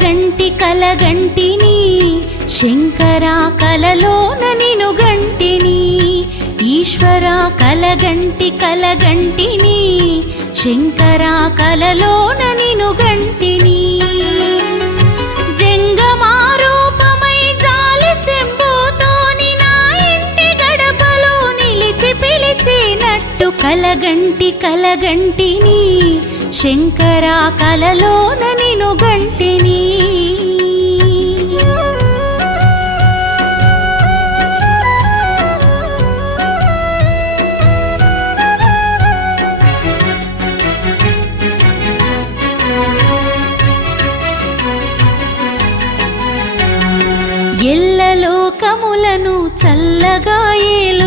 కలగంటిని శంకరా కలలోన నిను గంటిని ఈశ్వరా కలగంటిని శంకరా కలలోన నిను గంటిని జంగమారూపమై జాలి శంభుతోని నా ఇంటి గడపలో నిలిచి పిలిచినట్టు కలగంటిని శంకరా కలలోన నిను గంటిని ఎల్లలోకములను చల్లగా ఏలు